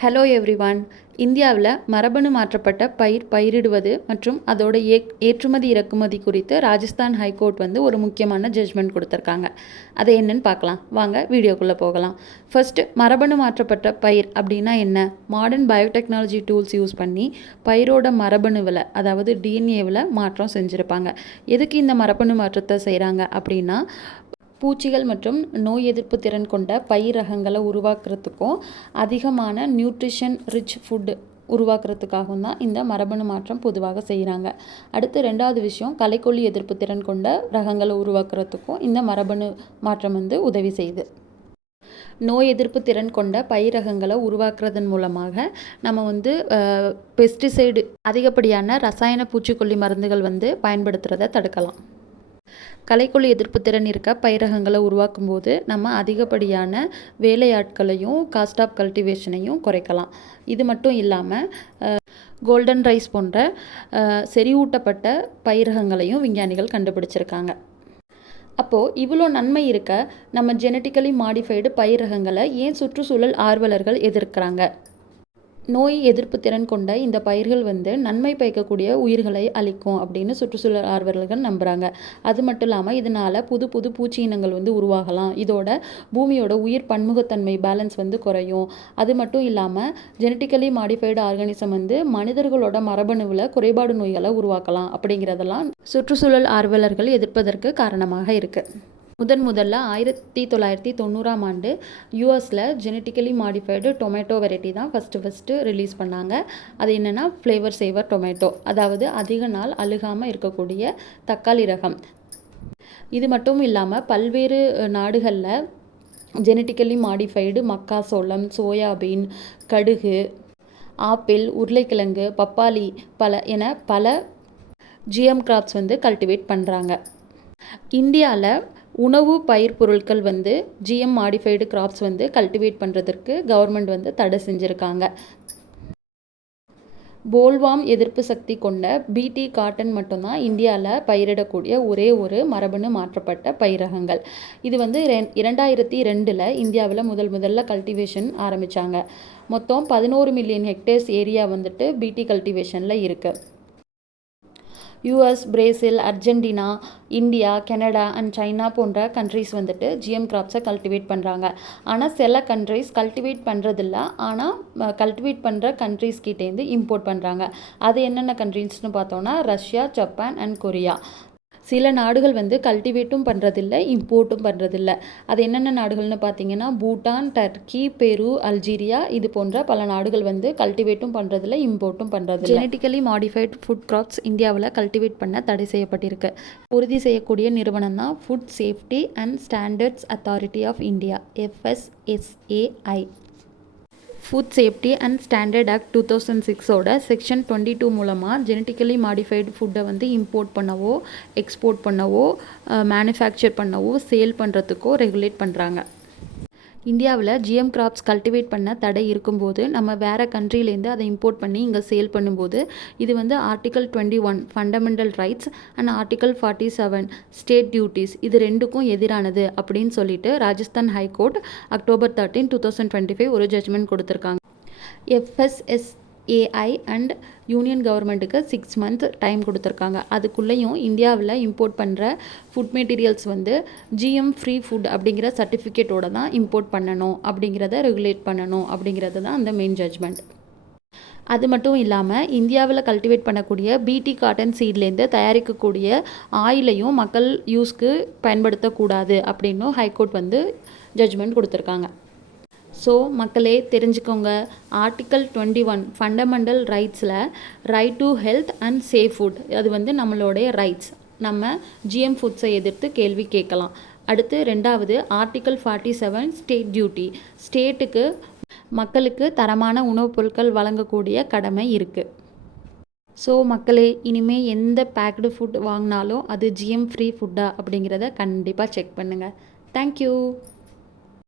Hello everyone. இந்தியாவில் மரபணு மாற்றப்பட்ட பயிரிடுவது மற்றும் அதோட ஏற்றுமதி இறக்குமதி குறித்து ராஜஸ்தான் ஹைகோர்ட் ஒரு முக்கியமான ஜட்ஜ்மெண்ட் கொடுத்துருக்காங்க. அதை என்னன்னு பார்க்கலாம் வாங்க, வீடியோக்குள்ளே போகலாம். ஃபர்ஸ்ட், மரபணு மாற்றப்பட்ட பயிர் அப்படின்னா என்ன? மாடர்ன் பயோடெக்னாலஜி டூல்ஸ் யூஸ் பண்ணி பயிரோட மரபணுவில், அதாவது டிஎன்ஏவில் மாற்றம் செஞ்சுருப்பாங்க. எதுக்கு இந்த மரபணு மாற்றத்தை செய்கிறாங்க அப்படின்னா, பூச்சிகள் மற்றும் நோய் எதிர்ப்பு திறன் கொண்ட பயிர் ரகங்களை உருவாக்குறதுக்கும் அதிகமான நியூட்ரிஷன் ரிச் ஃபுட்டு உருவாக்குறதுக்காகவும் தான் இந்த மரபணு மாற்றம் பொதுவாக செய்கிறாங்க. அடுத்து ரெண்டாவது விஷயம், களைக்கொல்லி எதிர்ப்பு திறன் கொண்ட ரகங்களை உருவாக்குறதுக்கும் இந்த மரபணு மாற்றம் உதவி செய்யுது. நோய் எதிர்ப்பு திறன் கொண்ட பயிர் ரகங்களை உருவாக்குறதன் மூலமாக நம்ம பெஸ்டிசைடு, அதிகப்படியான ரசாயன பூச்சிக்கொல்லி மருந்துகள் பயன்படுத்துகிறத தடுக்கலாம். களைக்கொல்லி எதிர்ப்பு திறன் இருக்க பயிரகங்களை உருவாக்கும் போது நம்ம அதிகப்படியான வேலையாட்களையும் காஸ்ட் ஆஃப் கல்டிவேஷனையும் குறைக்கலாம். இது மட்டும் இல்லாமல் கோல்டன் ரைஸ் போன்ற செறிவூட்டப்பட்ட பயிரகங்களையும் விஞ்ஞானிகள் கண்டுபிடிச்சிருக்காங்க. அப்போது இவ்வளோ நன்மை இருக்க நம்ம ஜெனட்டிக்கலி மாடிஃபைடு பயிரகங்களை ஏன் சுற்றுச்சூழல் ஆர்வலர்கள் எதிர்க்கிறாங்க? நோய் எதிர்ப்பு திறன் கொண்ட இந்த பயிர்கள் நன்மை பயக்கக்கூடிய உயிர்களை அளிக்கும் அப்படின்னு சுற்றுச்சூழல் ஆர்வலர்கள் நம்புகிறாங்க. அது மட்டும் இல்லாமல் இதனால் புது புது பூச்சி இனங்கள் உருவாகலாம். இதோட பூமியோட உயிர் பன்முகத்தன்மை பேலன்ஸ் குறையும். அது மட்டும் இல்லாமல் ஜெனட்டிக்கலி மாடிஃபைடு ஆர்கானிசம் மனிதர்களோட மரபணுவில் குறைபாடு நோய்களை உருவாக்கலாம். அப்படிங்கிறதெல்லாம் சுற்றுச்சூழல் ஆர்வலர்கள் எதிர்ப்பதற்கு காரணமாக இருக்குது. முதல்ல 1990ஆம் ஆண்டு யூஎஸில் ஜெனட்டிக்கலி மாடிஃபைடு டொமேட்டோ வெரைட்டி தான் ஃபஸ்ட்டு ரிலீஸ் பண்ணாங்க. அது என்னென்னா ஃப்ளேவர் சேவர் டொமேட்டோ, அதாவது அதிக நாள் அழுகாமல் இருக்கக்கூடிய தக்காளி ரகம். இது மட்டும் இல்லாமல் பல்வேறு நாடுகளில் ஜெனட்டிக்கலி மாடிஃபைடு மக்காசோளம், சோயாபீன், கடுகு, ஆப்பிள், உருளைக்கிழங்கு, பப்பாளி பல ஜிஎம் கிராப்ஸ் கல்டிவேட் பண்ணுறாங்க. இந்தியாவில் உணவு பயிர் பொருட்கள் ஜிஎம் மாடிஃபைடு கிராப்ஸ் கல்டிவேட் பண்ணுறதுக்கு கவர்மெண்ட் தடை செஞ்சுருக்காங்க. போல்வாம் எதிர்ப்பு சக்தி கொண்ட பிடி காட்டன் மட்டும்தான் இந்தியாவில் பயிரிடக்கூடிய ஒரே ஒரு மரபணு மாற்றப்பட்ட பயிரகங்கள். இது 2002 இந்தியாவில் முதல்ல கல்டிவேஷன் ஆரம்பித்தாங்க. மொத்தம் 11 மில்லியன் ஹெக்டேர்ஸ் ஏரியா பிடி கல்டிவேஷனில் இருக்குது. US, Brazil, Argentina, India, Canada and China போன்ற கண்ட்ரிஸ் ஜிஎம் கிராப்ஸை கல்டிவேட் பண்ணுறாங்க. ஆனால் சில கண்ட்ரிஸ் கல்டிவேட் பண்ணுறதில்ல, ஆனால் கல்டிவேட் பண்ணுற கண்ட்ரிஸ் கிட்டேருந்து இம்போர்ட் பண்ணுறாங்க. அது என்னென்ன கண்ட்ரிஸ்னு பார்த்தோன்னா ரஷ்யா, ஜப்பான் அண்ட் கொரியா. சில நாடுகள் கல்டிவேட்டும் பண்ணுறதில்ல, இம்போர்ட்டும் பண்ணுறதில்ல. அது என்னென்ன நாடுகள்னு பார்த்தீங்கன்னா பூட்டான், டர்க்கி, பெரு, அல்ஜீரியா, இது போன்ற பல நாடுகள் கல்டிவேட்டும் பண்ணுறதில்ல, இம்போர்ட்டும் பண்ணுறதில்ல. ஜெனட்டிக்கலி மாடிஃபைடு ஃபுட் கிராப்ஸ் இந்தியாவில் கல்டிவேட் பண்ண தடை செய்யப்பட்டிருக்கு. உறுதி செய்யக்கூடிய நிறுவனம் தான் food safety and standards authority of India, FSSAI. Food safety and standard act 2006 section 22 மூலமாக ஜெனட்டிக்கலி மாடிஃபைடு ஃபுட்டை இம்போர்ட் பண்ணவோ, எக்ஸ்போர்ட் பண்ணவோ, மேனுஃபேக்சர் பண்ணவோ, சேல் பண்ணுறதுக்கோ ரெகுலேட் பண்ணுறாங்க. இந்தியாவில் ஜிஎம் கிராப்ஸ் கல்டிவேட் பண்ண தடை இருக்கும்போது நம்ம வேறு கண்ட்ரிலேருந்து அதை இம்போர்ட் பண்ணி இங்கே சேல் பண்ணும்போது இது article 21 fundamental rights and article 47 state duties, இது ரெண்டுக்கும் எதிரானது அப்படின்னு சொல்லிட்டு ராஜஸ்தான் ஹைகோர்ட் October 13, 2025 ஒரு ஜட்ஜ்மெண்ட் கொடுத்துருக்காங்க. FSSAI அண்ட் யூனியன் கவர்மெண்ட்டுக்கு 6 months டைம் கொடுத்துருக்காங்க. அதுக்குள்ளேயும் இந்தியாவில் இம்போர்ட் பண்ணுற food materials GM free food அப்படிங்கிற சர்டிஃபிகேட்டோட தான் இம்போர்ட் பண்ணணும், அப்படிங்கிறத ரெகுலேட் பண்ணணும், அப்படிங்கிறது தான் அந்த மெயின் ஜட்ஜ்மெண்ட். அது மட்டும் இல்லாமல் இந்தியாவில் கல்டிவேட் பண்ணக்கூடிய பிடி காட்டன் சீட்லேருந்து தயாரிக்கக்கூடிய ஆயிலையும் மக்கள் யூஸ்க்கு பயன்படுத்தக்கூடாது அப்படின்னும் ஹைகோர்ட் ஜட்ஜ்மெண்ட் கொடுத்துருக்காங்க. ஸோ மக்களே தெரிஞ்சுக்கோங்க, ஆர்டிக்கல் 21 ஃபண்டமெண்டல் ரைட்ஸில் right to health and safe food, அது நம்மளுடைய ரைட்ஸ். நம்ம ஜிஎம் ஃபுட்ஸை எதிர்த்து கேள்வி கேட்கலாம். அடுத்து ரெண்டாவது ஆர்டிக்கல் 47 ஸ்டேட் டியூட்டி, ஸ்டேட்டுக்கு மக்களுக்கு தரமான உணவுப் பொருட்கள் வழங்கக்கூடிய கடமை இருக்குது. ஸோ மக்களே, இனிமேல் எந்த பேக்டு ஃபுட் வாங்கினாலும் அது ஜிஎம் ஃப்ரீ ஃபுட்டா அப்படிங்கிறத கண்டிப்பாக செக் பண்ணுங்கள். தேங்க்யூ.